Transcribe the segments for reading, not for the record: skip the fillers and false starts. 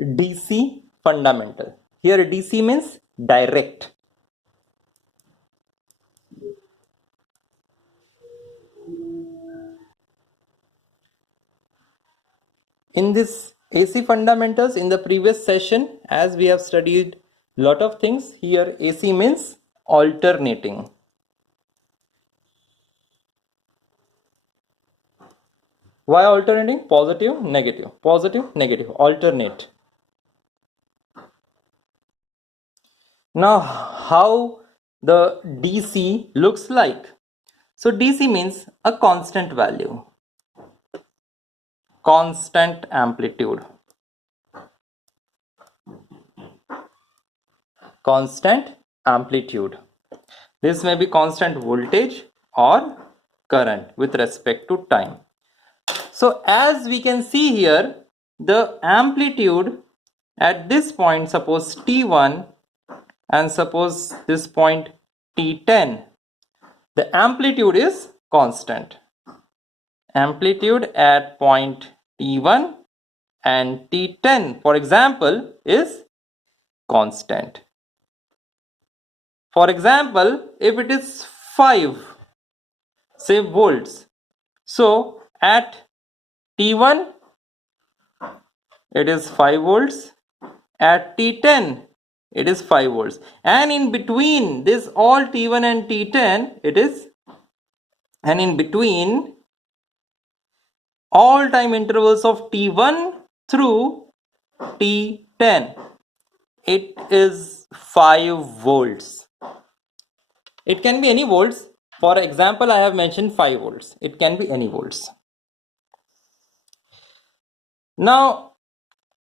DC fundamental. Here DC means direct. In this AC fundamentals, in the previous session, as we have studied lot of things, here AC means alternating. Why alternating? Positive, negative, alternate. Now, how the DC looks like? So DC means a constant value, constant amplitude, constant amplitude. This may be constant voltage or current with respect to time. So as we can see here, the amplitude at this point, suppose T1 and suppose this point T10, the amplitude is constant. Amplitude at point T1 and T10, for example, is constant. For example, if it is 5, say volts, so at T1 it is 5 volts, at T10 it is 5 volts, and in between this all T1 and T10 it is, and in between all time intervals of T1 through T10 it is 5 volts. It can be any volts. For example, I have mentioned 5 volts. It can be any volts. Now,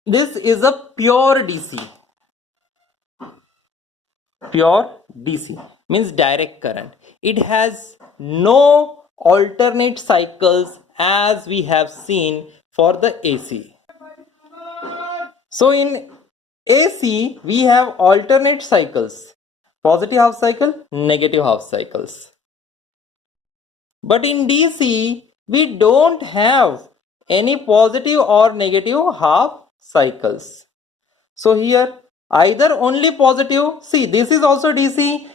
this is a pure DC. Pure DC means direct current. It has no alternate cycles as we have seen for the AC. So in AC, we have alternate cycles. Positive half cycle, negative half cycles. But in DC, we don't have any positive or negative half cycles. So here either only positive, see this is also DC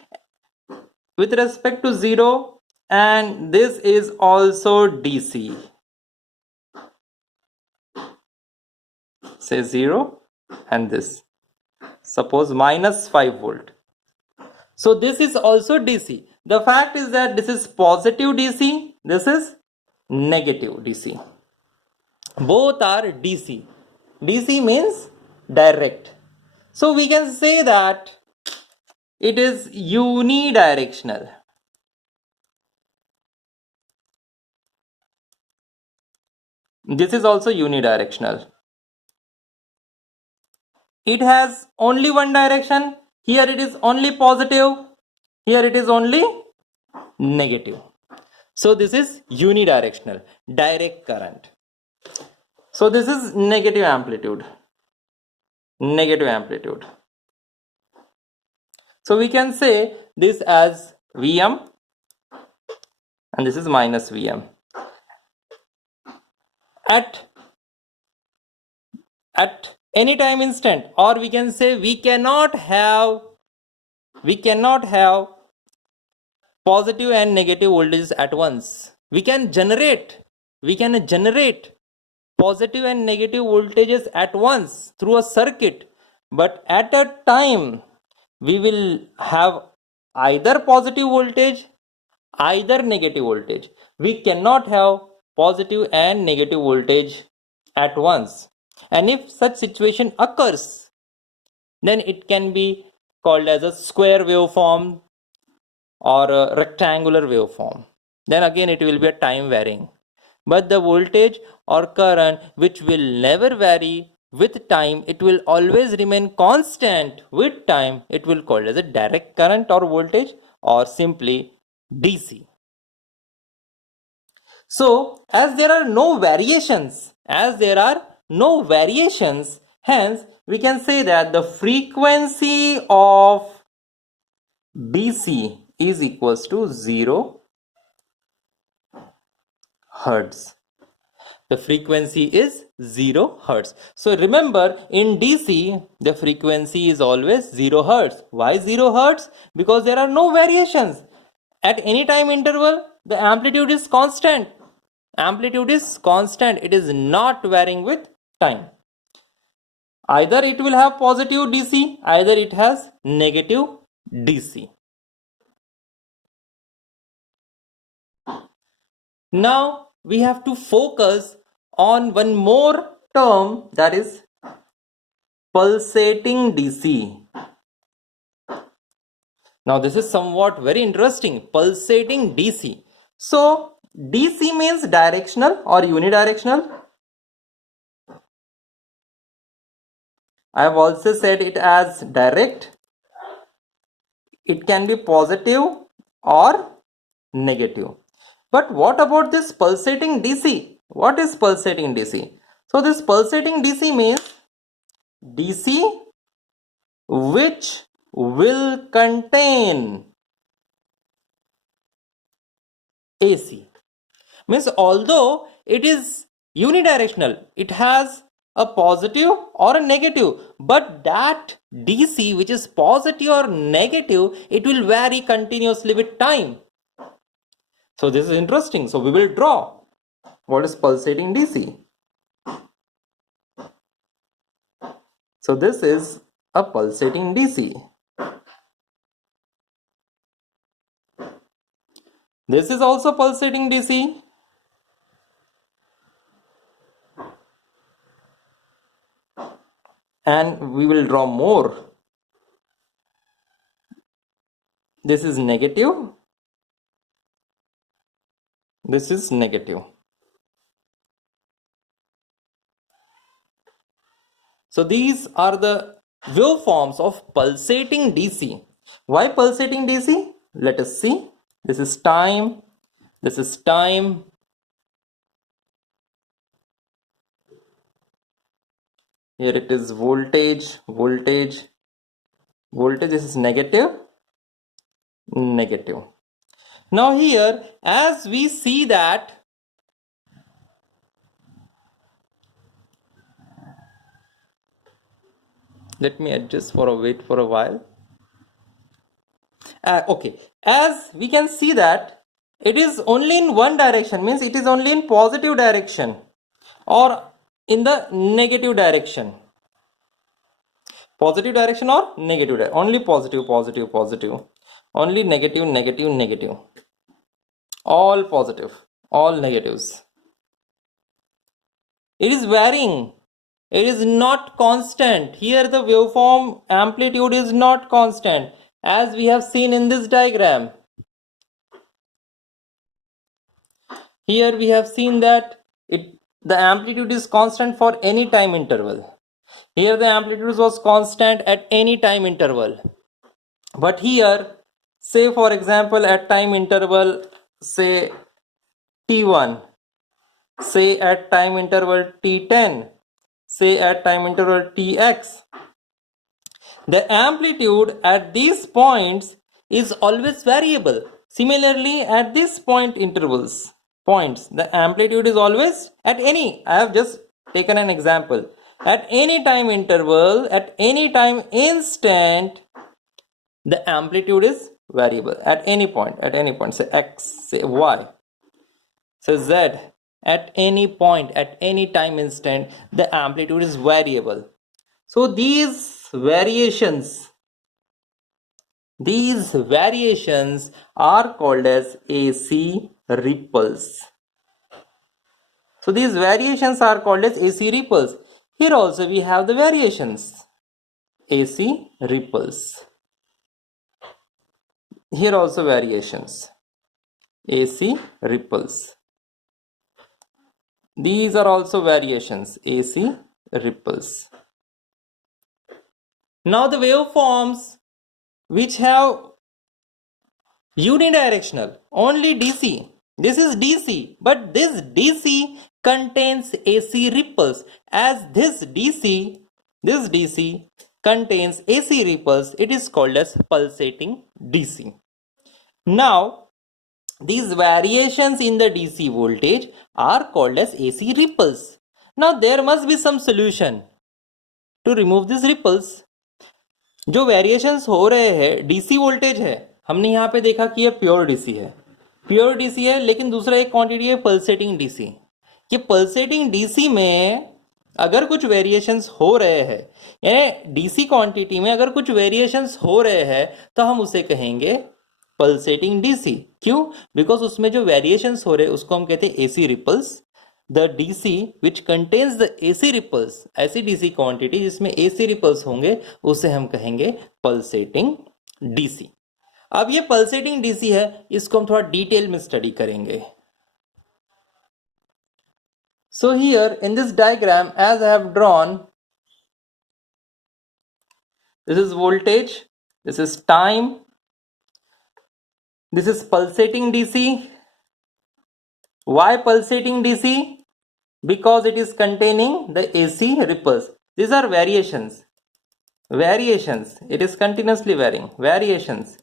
with respect to 0 and this is also DC. Say 0 and this. Suppose minus 5 volt. So this is also DC. The fact is that this is positive DC, this is negative DC. Both are DC. DC means direct. So we can say that it is unidirectional. This is also unidirectional. It has only one direction. Here it is only positive. Here it is only negative. So this is unidirectional, direct current. So this is negative amplitude. Negative amplitude. So we can say this as Vm and this is minus Vm. At any time instant, or we can say we cannot have positive and negative voltages at once. We can generate positive and negative voltages at once through a circuit, but at a time we will have either positive voltage, either negative voltage. We cannot have positive and negative voltage at once. And if such situation occurs, then it can be called as a square waveform or a rectangular waveform. Then again it will be a time varying. But the voltage or current which will never vary with time, it will always remain constant with time, it will called as a direct current or voltage or simply DC. So as there are no variations, hence we can say that the frequency of DC is equals to 0 Hertz. The frequency is 0 hertz. So remember, in DC, the frequency is always 0 hertz. Why 0 hertz? Because there are no variations. At any time interval, the amplitude is constant. Amplitude is constant. It is not varying with time. Either it will have positive DC, either it has negative DC. Now we have to focus on one more term, that is pulsating DC. Now this is somewhat very interesting, pulsating DC. So DC means directional or unidirectional. I have also said it as direct. It can be positive or negative. But what about this pulsating DC? What is pulsating DC? So this pulsating DC means DC which will contain AC. Means although it is unidirectional, it has a positive or a negative, but that DC which is positive or negative, it will vary continuously with time. So this is interesting. So we will draw what is pulsating DC. So this is a pulsating DC. This is also pulsating DC. And we will draw more. This is negative. This is negative. So these are the waveforms of pulsating DC. Why pulsating DC? Let us see. This is time. This is time. Here it is voltage, voltage, voltage. This is negative, negative. Now here, as we see that let me adjust for a wait for a while. Okay, as we can see that it is only in one direction, means it is only in positive direction or in the negative direction. Positive direction or negative direction. Only positive, positive, positive. Only negative, negative, negative. All positive, all negatives. It is varying. It is not constant. Here the waveform amplitude is not constant, as we have seen in this diagram. Here we have seen that the amplitude is constant for any time interval. Here the amplitude was constant at any time interval. But here, say for example at time interval, say t1, say at time interval t10, say at time interval tx, the amplitude at these points is always variable. Similarly, at this points, the amplitude is always at any, I have just taken an example, at any time interval, at any time instant, the amplitude is variable at any point, say x, say y, say z, at any point, at any time instant, the amplitude is variable. So these variations are called as AC ripples. So these variations are called as AC ripples. Here also we have the variations, AC ripples. Here also variations, AC ripples. These are also variations, AC ripples. Now the waveforms which have unidirectional, only DC. This is DC, but this DC contains AC ripples. As this DC contains AC ripples, it is called as pulsating DC. Now, These variations in the DC voltage are called as AC ripples. Now there must be some solution to remove these ripples. जो variations हो रहे हैं DC voltage है, हमने यहाँ पे देखा कि ये प्योर डीसी है, प्योर डीसी है, लेकिन दूसरा एक क्वांटिटी है पल्सेटिंग डीसी। ये पल्सेटिंग डीसी में अगर कुछ वेरिएशंस हो रहे हैं, यानी डीसी क्वांटिटी में अगर कुछ वेरिएशंस हो रहे हैं, तो हम उसे कहेंगे पल्सेटिंग डीसी। क्यों? बिकॉज उसमें जो वेरिएशंस हो रहे हैं उसको हम कहते हैं AC ripples. The DC which contains the AC ripples, ऐसी डीसी क्वांटिटी जिसमें एसी रिपल्स होंगे, उसे हम कहेंगे पल्सेटिंग डीसी। अब ये पल्सेटिंग डीसी है, इसको हम थोड़ा डिटेल में स्टडी करेंगे। So here in this diagram, as I have drawn, this is voltage, this is time, this is pulsating DC. Why pulsating DC? Because it is containing the AC ripples. These are variations. Variations. It is continuously varying. Variations.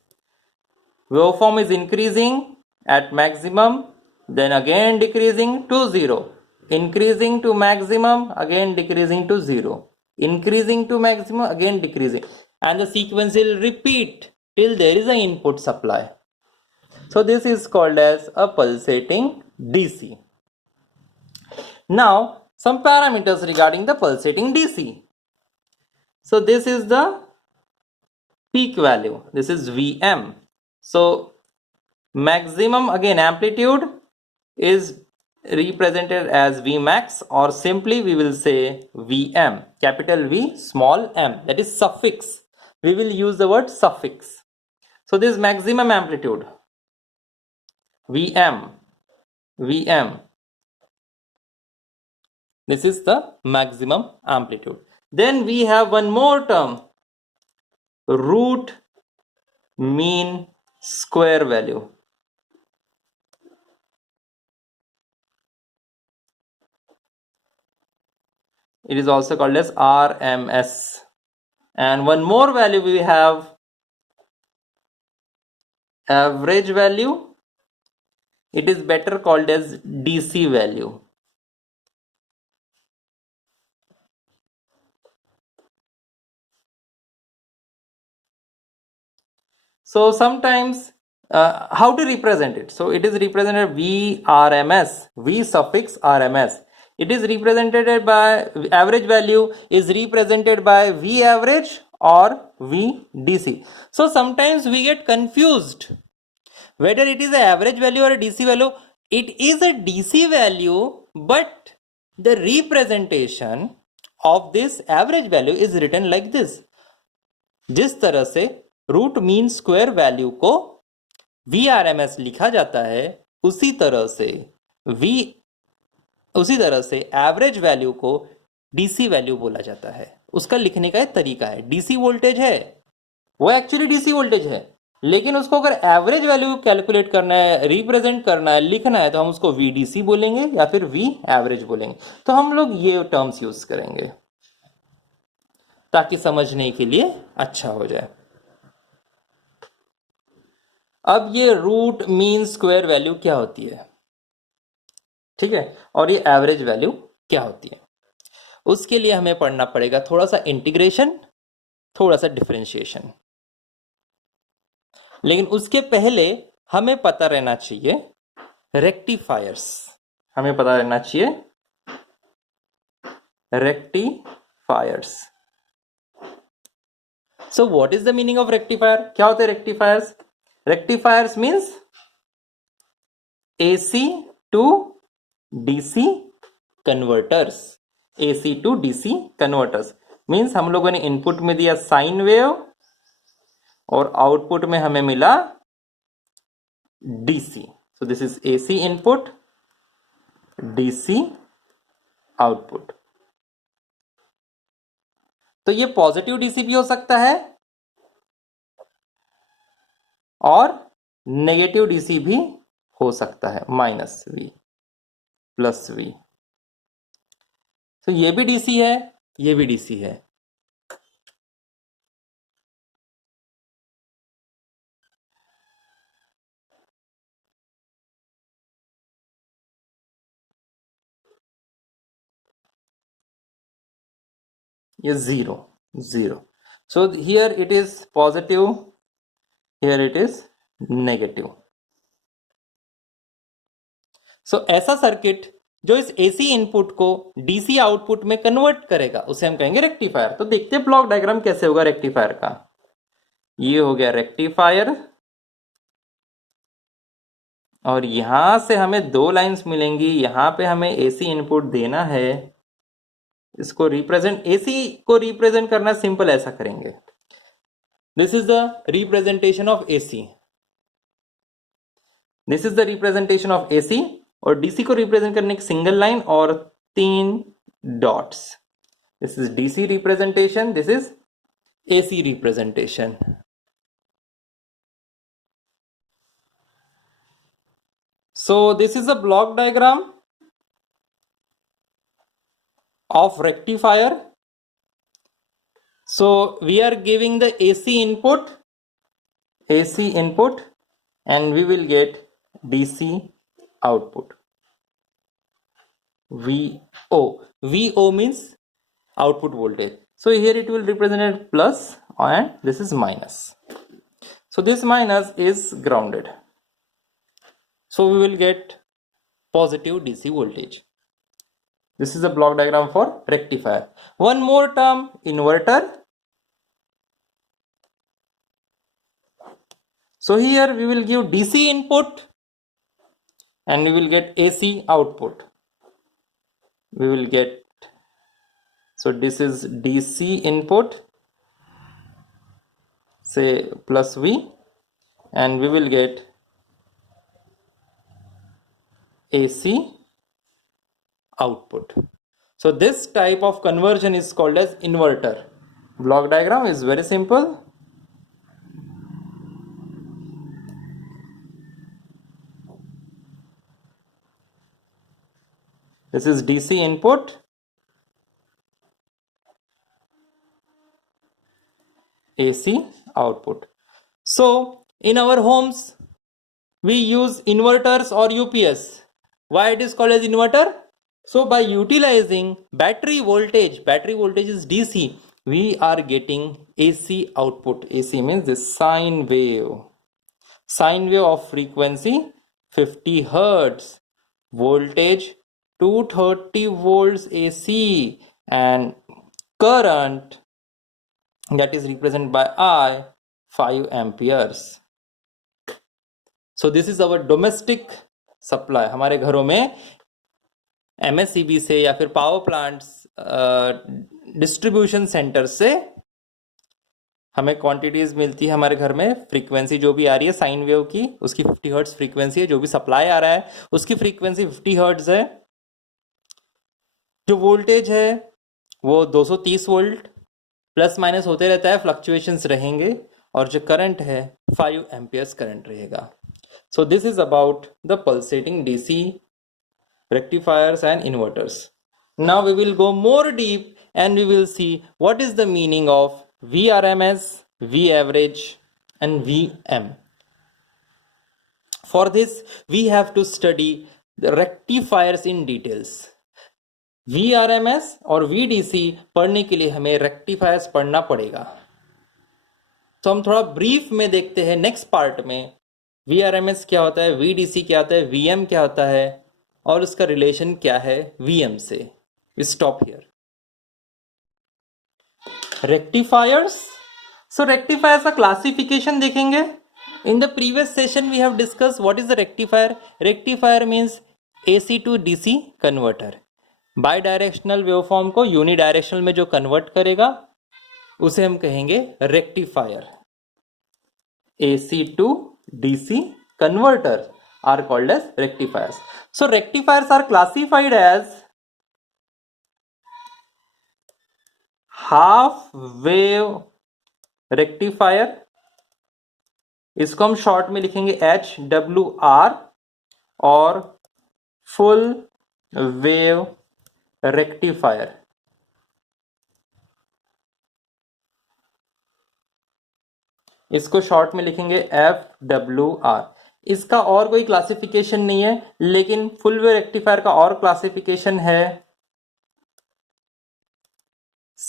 Waveform is increasing at maximum, then again decreasing to 0. Increasing to maximum, again decreasing to 0. Increasing to maximum, again decreasing. And the sequence will repeat till there is an input supply. So this is called as a pulsating DC. Now, some parameters regarding the pulsating DC. So this is the peak value. This is Vm. So maximum, again amplitude, is represented as Vmax, or simply we will say Vm, capital V, small m, that is suffix. We will use the word suffix. So this maximum amplitude, Vm, this is the maximum amplitude. Then we have one more term, root mean square value. It is also called as RMS. And one more value we have, average value. It is better called as DC value. So sometimes how to represent it? So it is represented VRMS, V suffix RMS. It is represented by average value is represented by V average or V DC. So sometimes we get confused whether it is an average value or a DC value. It is a DC value, but the representation of this average value is written like this. जिस तरह से root mean square value को VRMS लिखा जाता है, उसी तरह से एवरेज वैल्यू को DC वैल्यू बोला जाता है। उसका लिखने का एक तरीका है। DC वोल्टेज है, वो एक्चुअली DC वोल्टेज है, लेकिन उसको अगर एवरेज वैल्यू कैलकुलेट करना है, रिप्रेजेंट करना है, लिखना है, तो हम उसको VDC बोलेंगे या फिर V एवरेज बोलेंगे। तो हम लोग ये टर्म्स यूज करेंगे ताकि समझने के लिए अच्छा हो जाए। अब ये रूट मीन स्क्वायर वैल्यू क्या होती है, ठीक है, और ये एवरेज वैल्यू क्या होती है, उसके लिए हमें पढ़ना पड़ेगा थोड़ा सा इंटीग्रेशन, थोड़ा सा डिफरेंशिएशन। लेकिन उसके पहले हमें पता रहना चाहिए रेक्टिफायर्स, हमें पता रहना चाहिए rectifiers. So what is the meaning of rectifier? क्या होते हैं rectifiers? Rectifiers means AC to DC converters. AC to DC converters means हम लोगों ने इनपुट में दिया साइन वेव और आउटपुट में हमें मिला DC. So this is AC input, DC output. तो ये पॉजिटिव डीसी भी हो सकता है और नेगेटिव डीसी भी हो सकता है, -V +V। तो ये भी डीसी है, ये भी डीसी है। ये zero. So here it is positive, here it is negative. So ऐसा सर्किट जो इस AC इनपुट को DC आउटपुट में कन्वर्ट करेगा उसे हम कहेंगे रेक्टिफायर। तो देखते हैं ब्लॉक डायग्राम कैसे होगा रेक्टिफायर का। ये हो गया रेक्टिफायर, और यहां से हमें दो लाइंस मिलेंगी। यहां पे हमें AC इनपुट देना है, इसको रिप्रेजेंट, AC को रिप्रेजेंट करना सिंपल ऐसा करेंगे। This is the representation of AC, this is the representation of AC, और DC को रिप्रेजेंट करने की सिंगल लाइन और 3 dots. This is DC representation, this is AC representation. So this is a block diagram of rectifier. So we are giving the AC input, and we will get DC output. VO means output voltage. So here it will represent it plus and this is minus. So this minus is grounded. So we will get positive DC voltage. This is a block diagram for rectifier. One more term, inverter. So here we will give DC input and we will get AC output. We will get, so this is DC input, say plus V, and we will get AC output. So this type of conversion is called as inverter. Block diagram is very simple. This is DC input, AC output. So in our homes we use inverters or UPS. Why it is called as inverter? So by utilizing battery voltage is DC, we are getting AC output. AC means the sine wave of frequency 50 Hertz, voltage 230 volts AC, and current that is represented by I 5 amperes. So this is our domestic supply. हमारे घरों में MSCB से या फिर power plants distribution centre से हमें quantities मिलती है हमारे घर में। फ्रीक्वेंसी जो भी आ रही है साइन वेव की, उसकी 50 हर्ट्ज फ्रीक्वेंसी है। जो भी सप्लाई आ रहा है उसकी फ्रीक्वेंसी 50 हर्ट्ज है। जो वोल्टेज है वो 230 वोल्ट प्लस माइनस होते रहता है, फ्लक्चुएशंस रहेंगे। और जो करंट है 5 एम्पियर्स करंट रहेगा। So this is about the pulsating DC rectifiers and inverters. Now we will go more deep and we will see what is the meaning of VRMS, V average and VM. For this we have to study the rectifiers in details. VRMS और VDC पढ़ने के लिए हमें rectifiers पढ़ना पड़ेगा। तो हम थोड़ा ब्रीफ में देखते हैं नेक्स्ट पार्ट में VRMS क्या होता है, VDC क्या होता है, VM क्या होता है और उसका रिलेशन क्या है VM से। We stop here. Rectifiers. So rectifiers का क्लासिफिकेशन देखेंगे। In the previous session we have discussed what is the rectifier. Rectifier means AC to DC converter. Bidirectional waveform को unidirectional में जो कन्वर्ट करेगा उसे हम कहेंगे rectifier. AC to DC converters are called as rectifiers. So rectifiers are classified as half wave rectifier, इसको हम short में लिखेंगे HWR, और फुल वेव रेक्टिफायर, इसको शॉर्ट में लिखेंगे FWR। इसका और कोई क्लासिफिकेशन नहीं है, लेकिन फुल वेव रेक्टिफायर का और क्लासिफिकेशन है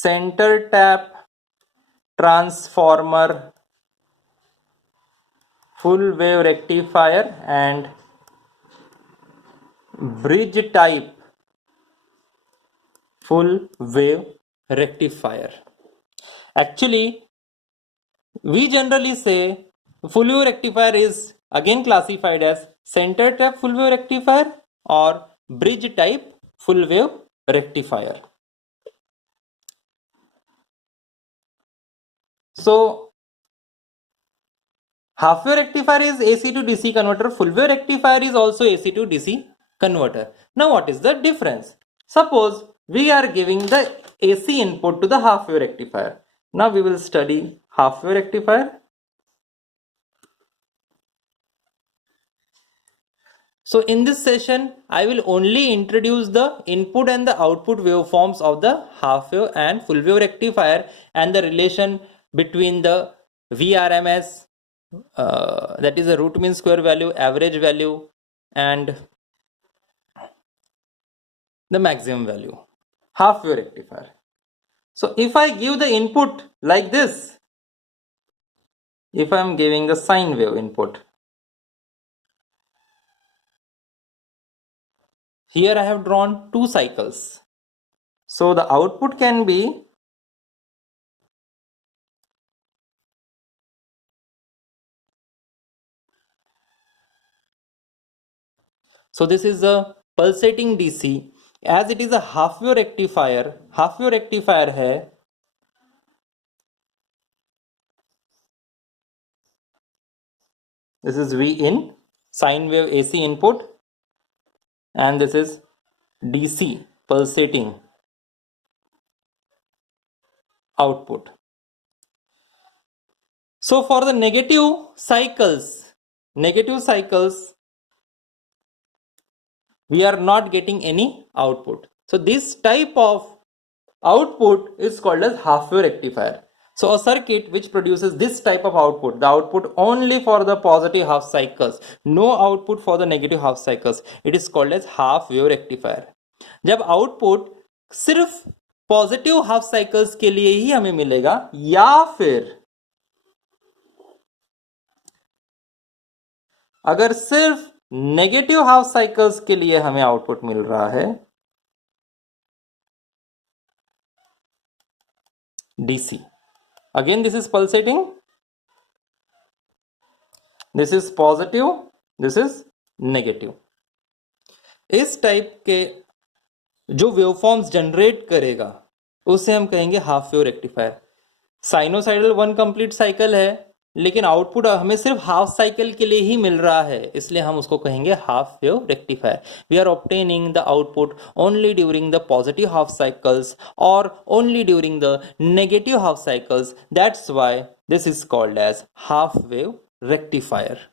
center tap, transformer, full wave rectifier, and bridge type full wave rectifier. Actually, we generally say full wave rectifier is again classified as center tap full wave rectifier or bridge type full wave rectifier. So half wave rectifier is AC to DC converter, full wave rectifier is also AC to DC converter. Now what is the difference? Suppose we are giving the AC input to the half wave rectifier. Now we will study half wave rectifier. So in this session, I will only introduce the input and the output waveforms of the half wave and full wave rectifier and the relation between the VRMS, that is a root mean square value, average value, and the maximum value, half wave rectifier. So if I give the input like this, if I am giving a sine wave input, here I have drawn 2 cycles. So the output can be so this is a pulsating DC. As it is a half wave rectifier है, this is V in sine wave AC input and this is DC pulsating output. So for the negative cycles, we are not getting any output. So this type of output is called as half wave rectifier. So a circuit which produces this type of output, the output only for the positive half cycles, no output for the negative half cycles, it is called as half wave rectifier. जब output सिर्फ positive half cycles के लिए ही हमें मिलेगा या फिर अगर सिर्फ नेगेटिव हाफ साइकिल्स के लिए हमें आउटपुट मिल रहा है DC. Again, this is pulsating. This is positive. This is negative. इस टाइप के जो वेवफॉर्म्स जनरेट करेगा उसे हम कहेंगे half wave rectifier. Sinusoidal one complete cycle है लेकिन आउटपुट हमें सिर्फ हाफ साइकिल के लिए ही मिल रहा है, इसलिए हम उसको कहेंगे half wave rectifier. We are obtaining the output only during the positive half cycles और only during the negative half cycles. That's why this is called as half wave rectifier.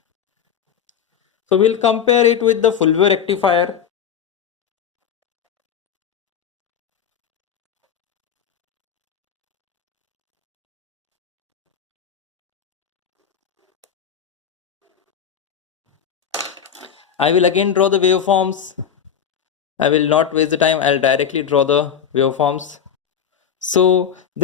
So we'll compare it with the full wave rectifier. I will again draw the waveforms. I will not waste the time. I'll directly draw the waveforms. So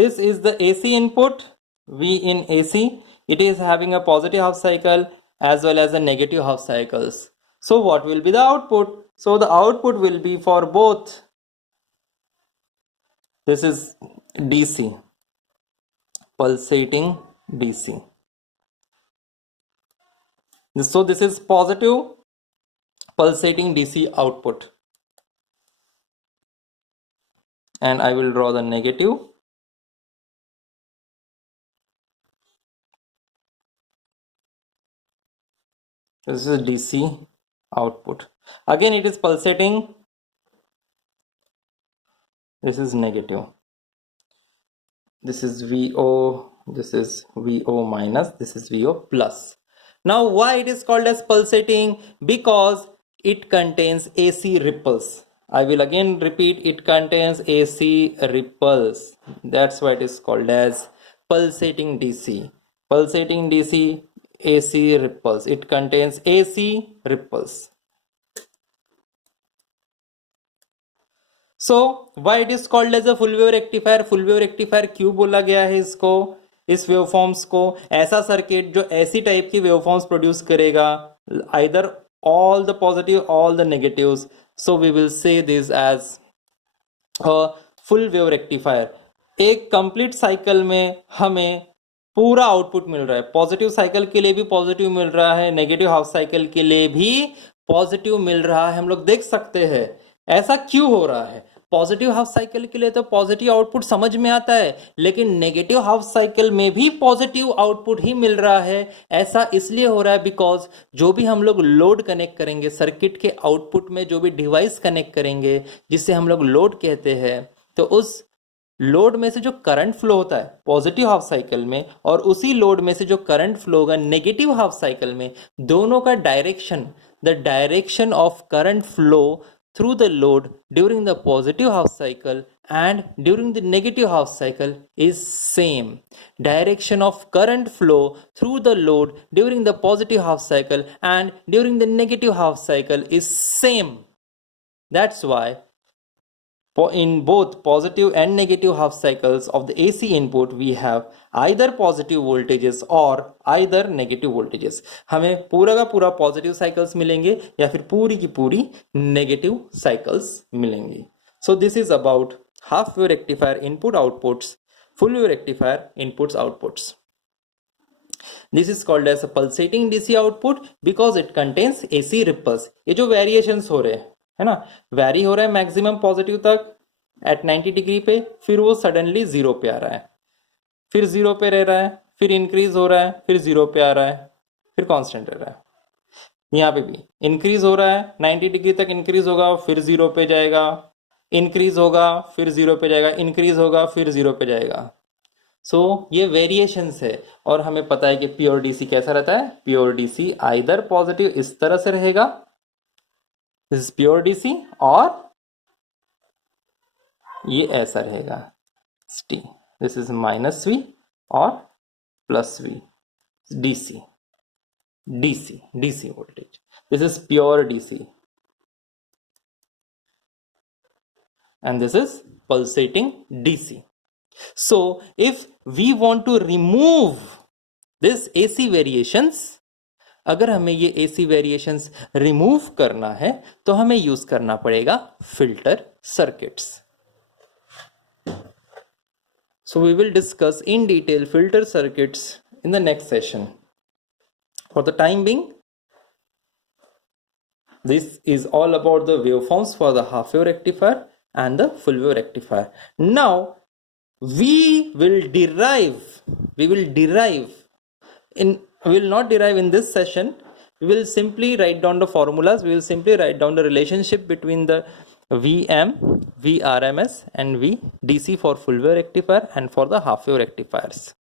this is the AC input, V in AC. It is having a positive half cycle as well as a negative half cycles. So what will be the output? So the output will be for both. This is DC, pulsating DC. So this is positive pulsating DC output. And I will draw the negative. This is DC output. Again it is pulsating. This is negative. This is VO. This is VO minus. This is VO plus. Now why it is called as pulsating? Because it contains AC ripples. I will again repeat, it contains AC ripples. That's why it is called as pulsating DC. Pulsating DC, AC ripples. It contains AC ripples. So why it is called as a full wave rectifier? Full wave rectifier क्यों बोला गया है इसको, इस waveforms को? ऐसा circuit जो ऐसी टाइप की वेवफॉर्म्स प्रोड्यूस करेगा, either all the positive, all the negatives. So we will say this as a full wave rectifier. एक कंप्लीट साइकिल में हमें पूरा आउटपुट मिल रहा है, पॉजिटिव साइकिल के लिए भी पॉजिटिव मिल रहा है, नेगेटिव हाफ साइकिल के लिए भी पॉजिटिव मिल रहा है। हम लोग देख सकते हैं ऐसा क्यों हो रहा है। पॉजिटिव हाफ साइकिल के लिए तो पॉजिटिव आउटपुट समझ में आता है, लेकिन नेगेटिव हाफ साइकिल में भी पॉजिटिव आउटपुट ही मिल रहा है। ऐसा इसलिए हो रहा है बिकॉज जो भी हम लोग लोड कनेक्ट करेंगे, सर्किट के आउटपुट में जो भी डिवाइस कनेक्ट करेंगे जिसे हम लोग लोड कहते हैं, तो उस लोड में से जो करंट फ्लो होता है पॉजिटिव हाफ साइकिल में, और उसी लोड में से जो करंट फ्लो होगा नेगेटिव हाफ साइकिल में, दोनों का direction, the direction of current flow through the load during the positive half cycle and during the negative half cycle is same. Direction of current flow through the load during the positive half cycle and during the negative half cycle is same. That's why in both positive and negative half cycles of the AC input we have either positive voltages or either negative voltages. हमें पूरा का पूरा positive cycles मिलेंगे या फिर पूरी की पूरी नेगेटिव साइकिल्स मिलेंगी. So this is about half wave rectifier input outputs, full wave rectifier inputs outputs. This is called as a pulsating DC output because it contains AC ripples. ये जो variations हो रहे हैं है ना, वैरी हो रहा है मैक्सिमम पॉजिटिव तक एट 90 डिग्री पे, फिर वो सडनली जीरो पे आ रहा है, फिर जीरो पे रह रहा है, फिर इंक्रीज हो रहा है, फिर जीरो पे आ रहा है, फिर कांस्टेंट रह रहा है. यहाँ पे भी इंक्रीज हो रहा है, 90 डिग्री तक इंक्रीज होगा, फिर जीरो पे जाएगा, इंक्रीज होगा, फिर जीरो पे जाएगा, इंक्रीज होगा, फिर जीरो पे जाएगा. सो ये वेरिएशंस है. और हमें पता है कि प्योर डीसी कैसा रहता है. प्योर डीसी आइदर पॉजिटिव इस तरह से रहेगा, दिस इज प्योर डीसी, और ये ऐसा रहेगा T, this is minus V और plus V. DC DC DC voltage, this is pure DC and this is pulsating DC. So if we want to remove this AC variations, अगर हमें ये AC variations remove करना है तो हमें use करना पड़ेगा filter circuits. So we will discuss in detail filter circuits in the next session. For the time being, this is all about the waveforms for the half wave rectifier and the full wave rectifier. Now we will not derive in this session. We will simply write down the formulas. We will simply write down the relationship between the Vm, Vrms and Vdc for full wave rectifier and for the half wave rectifiers.